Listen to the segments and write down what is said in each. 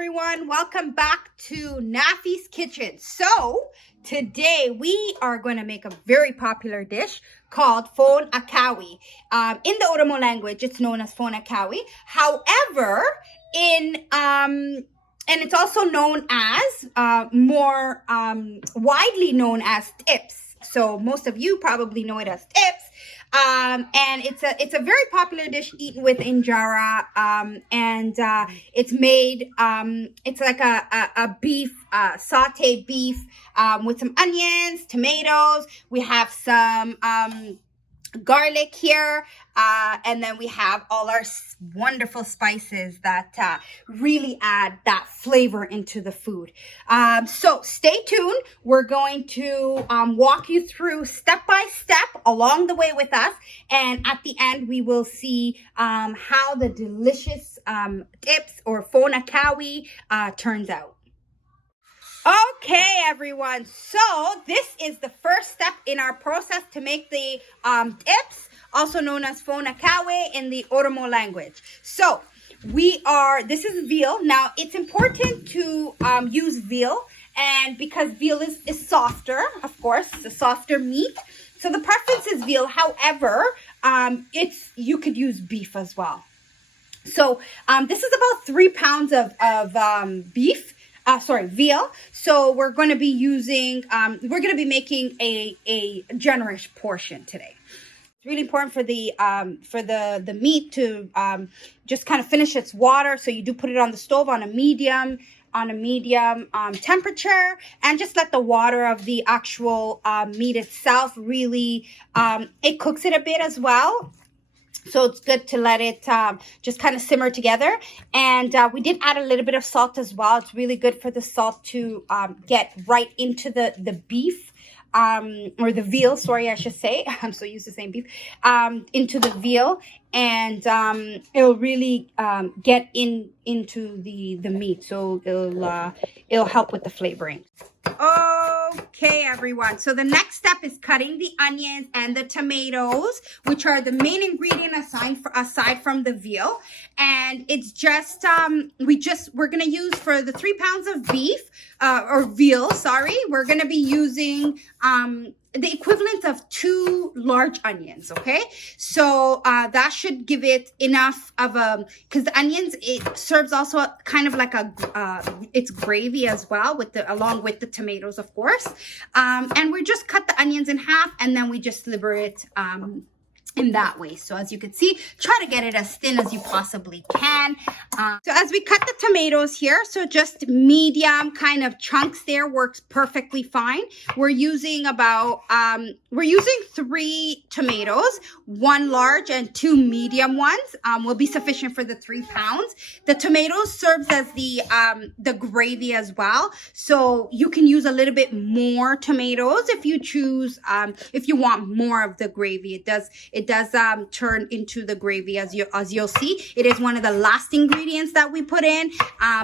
everyone, welcome back to Nafi's Kitchen. So today we are going to make a very popular dish called phone akawi. In the Oromo language, it's known as phone akawi. However, and it's also known as more widely known as tips. So most of you probably know it as tips. And it's a very popular dish eaten with injera, and it's made, it's like a beef, sauteed beef, with some onions, tomatoes. We have some garlic here, and then we have all our wonderful spices that really add that flavor into the food. So stay tuned. We're going to walk you through step by step along the way with us, and at the end we will see how the delicious tips or phone akawi turns out. Okay, everyone, so this is the first step in our process to make the tips, also known as phone akawi in the Oromo language. So this is veal. Now, it's important to use veal, and because veal is softer, of course, it's a softer meat. So the preference is veal. However, you could use beef as well. So this is about 3 pounds of beef. Veal. So we're going to be using, we're going to be making a generous portion today. It's really important for the meat to just kind of finish its water. So you do put it on the stove on a medium temperature, and just let the water of the actual meat itself really, it cooks it a bit as well. So it's good to let it just kind of simmer together. And we did add a little bit of salt as well. It's really good for the salt to get right into the beef, or the veal, sorry, I should say. I'm so used to saying beef. Into the veal. And it'll really get into the meat. So it'll help with the flavoring. Okay, everyone. So the next step is cutting the onions and the tomatoes, which are the main ingredient aside from the veal. And it's just we're gonna use, for the 3 pounds of beef or veal, sorry, we're gonna be using the equivalent of 2 large onions. Okay, so that should give it enough of because the onions, it serves also kind of like it's gravy as well, along with the tomatoes, of course. And we just cut the onions in half, and then we just sliver it in that way. So as you can see, try to get it as thin as you possibly can. So as we cut the tomatoes here, so just medium kind of chunks there works perfectly fine. We're using 3 tomatoes, 1 large and 2 medium ones will be sufficient for the 3 pounds. The tomatoes serves as the gravy as well. So you can use a little bit more tomatoes if you choose, if you want more of the gravy. It does turn into the gravy, as you'll see. It is one of the last ingredients that we put in,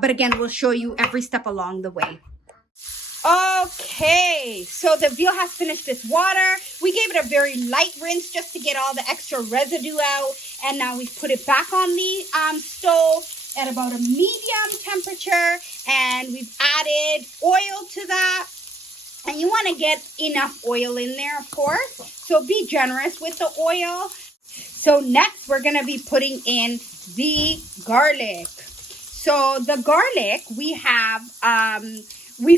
but again, we'll show you every step along the way. Okay, so the veal has finished its water. We gave it a very light rinse just to get all the extra residue out, and now we've put it back on the stove at about a medium temperature, and we've added oil to that. And you want to get enough oil in there, of course. So be generous with the oil. So next, we're going to be putting in the garlic. So the garlic, we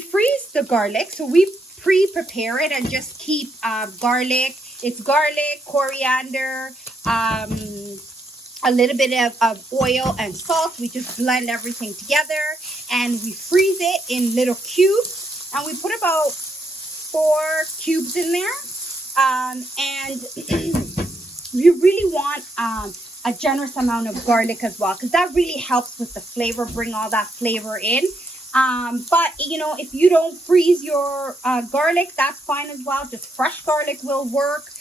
freeze the garlic. So we pre-prepare it and just keep garlic. It's garlic, coriander, a little bit of oil and salt. We just blend everything together, and we freeze it in little cubes. And we put about 4 cubes in there, and you really want a generous amount of garlic as well, because that really helps with the flavor, bring all that flavor in. But you know, if you don't freeze your garlic, that's fine as well. Just fresh garlic will work.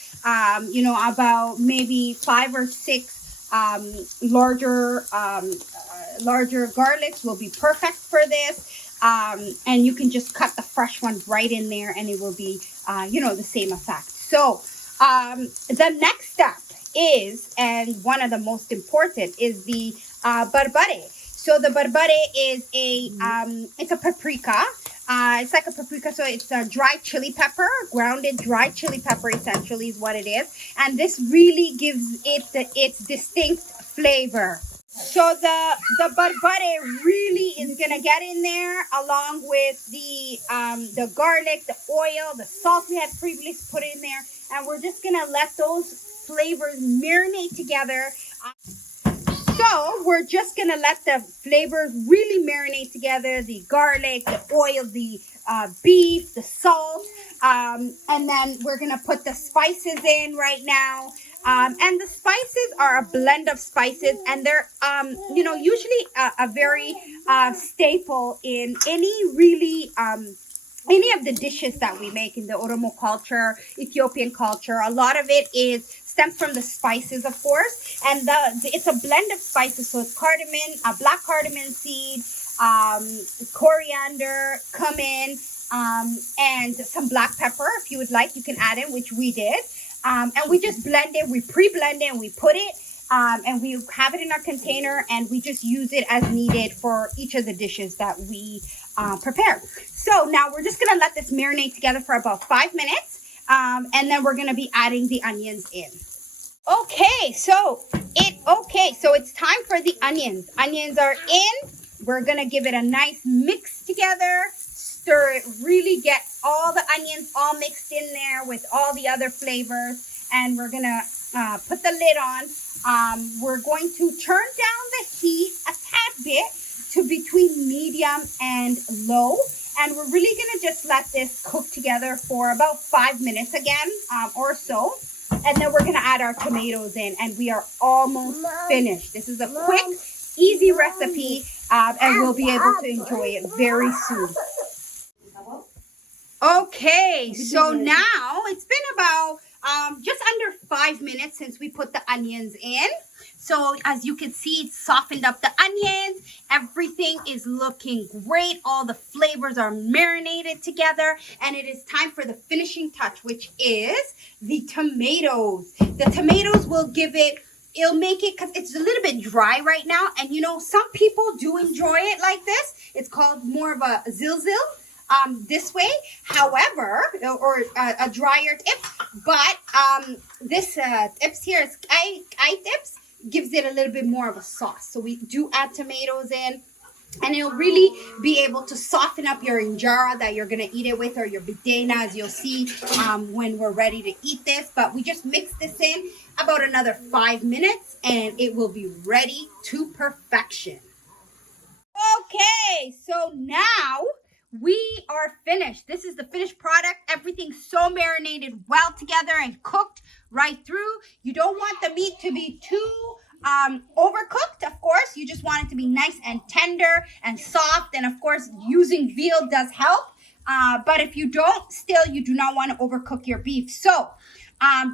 You know, about maybe 5 or 6 larger garlics will be perfect for this. And you can just cut the fresh one right in there, and it will be, you know, the same effect. So the next step is, and one of the most important, is the barbaree. So the barbaree is it's a paprika. It's like a paprika, so it's a dry chili pepper, grounded dry chili pepper essentially is what it is. And this really gives it its distinct flavor. So the barbaree really is gonna get in there along with the garlic, the oil, the salt we had previously put in there, and we're just gonna let those flavors marinate together. So we're just gonna let the flavors really marinate together, the garlic, the oil, the beef, the salt, and then we're gonna put the spices in right now. And the spices are a blend of spices, and they're usually a very staple in any of the dishes that we make in the Oromo culture, Ethiopian culture. A lot of it stems from the spices, of course, and it's a blend of spices. So it's cardamom, black cardamom seed, coriander, cumin, and some black pepper. If you would like, you can add in, which we did. And we just blend it. We pre-blend it and we put it, and we have it in our container, and we just use it as needed for each of the dishes that we prepare. So now we're just gonna let this marinate together for about 5 minutes. And then we're gonna be adding the onions in. Okay, so it's time for the onions. Onions are in. We're gonna give it a nice mix together. Stir it, really get all the onions all mixed in there with all the other flavors. And we're gonna put the lid on. We're going to turn down the heat a tad bit to between medium and low. And we're really gonna just let this cook together for about 5 minutes again, or so. And then we're gonna add our tomatoes in, and we are almost finished. This is a quick, easy recipe, and we'll be able to enjoy it very soon. Okay, so now it's been about just under 5 minutes since we put the onions in. So as you can see, it's softened up the onions. Everything is looking great. All the flavors are marinated together. And it is time for the finishing touch, which is the tomatoes. The tomatoes will it'll make it, because it's a little bit dry right now. And you know, some people do enjoy it like this. It's called more of a zilzil. This way, however, or a drier tip, but this tips here is I tips, gives it a little bit more of a sauce. So we do add tomatoes in, and it'll really be able to soften up your injera that you're gonna eat it with, or your bidena, as you'll see when we're ready to eat this. But we just mix this in about another 5 minutes, and it will be ready to perfection. Okay, so now we are finished. This is the finished product. Everything's so marinated well together and cooked right through. You don't want the meat to be too overcooked, of course. You just want it to be nice and tender and soft. And of course, using veal does help. But if you don't, still, you do not want to overcook your beef. So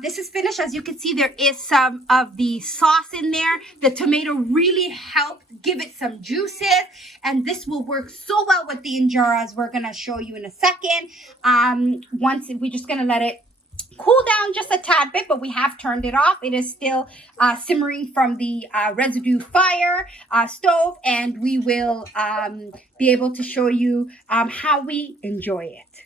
this is finished. As you can see, there is some of the sauce in there. The tomato really helped give it some juices, and this will work so well with the injeras. We're gonna show you in a second. We're just gonna let it cool down just a tad bit, but we have turned it off. It is still simmering from the residue fire stove, and we will be able to show you how we enjoy it.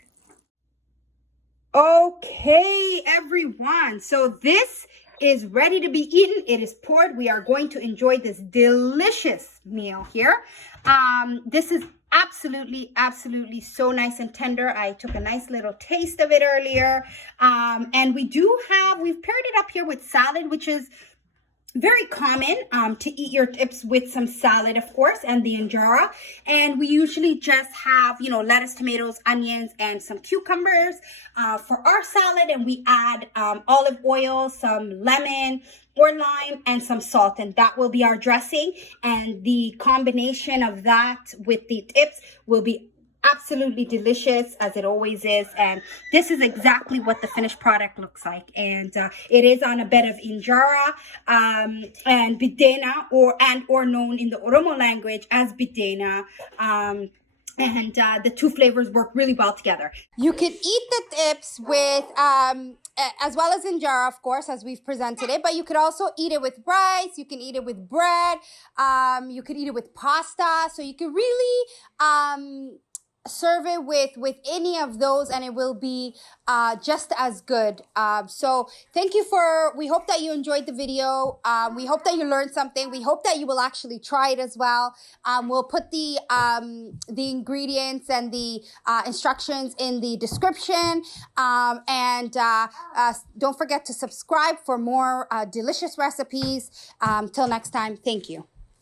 Okay, everyone. So this is ready to be eaten. It is poured. We are going to enjoy this delicious meal here. This is absolutely so nice and tender. I took a nice little taste of it earlier. And we've paired it up here with salad, which is very common to eat your tips with some salad, of course, and the injera. And we usually just have, lettuce, tomatoes, onions, and some cucumbers for our salad. And we add olive oil, some lemon or lime, and some salt. And that will be our dressing. And the combination of that with the tips will be absolutely delicious, as it always is. And this is exactly what the finished product looks like. And it is on a bed of injera and bidena, or known in the Oromo language as bidena. And the two flavors work really well together. You can eat the tips with as well as injera, of course, as we've presented it. But you could also eat it with rice. You can eat it with bread. You could eat it with pasta. So you could really serve it with any of those, and it will be just as good. So thank you we hope that you enjoyed the video. We hope that you learned something. We hope that you will actually try it as well. We'll put the ingredients and the instructions in the description. And don't forget to subscribe for more delicious recipes. Till next time, thank you.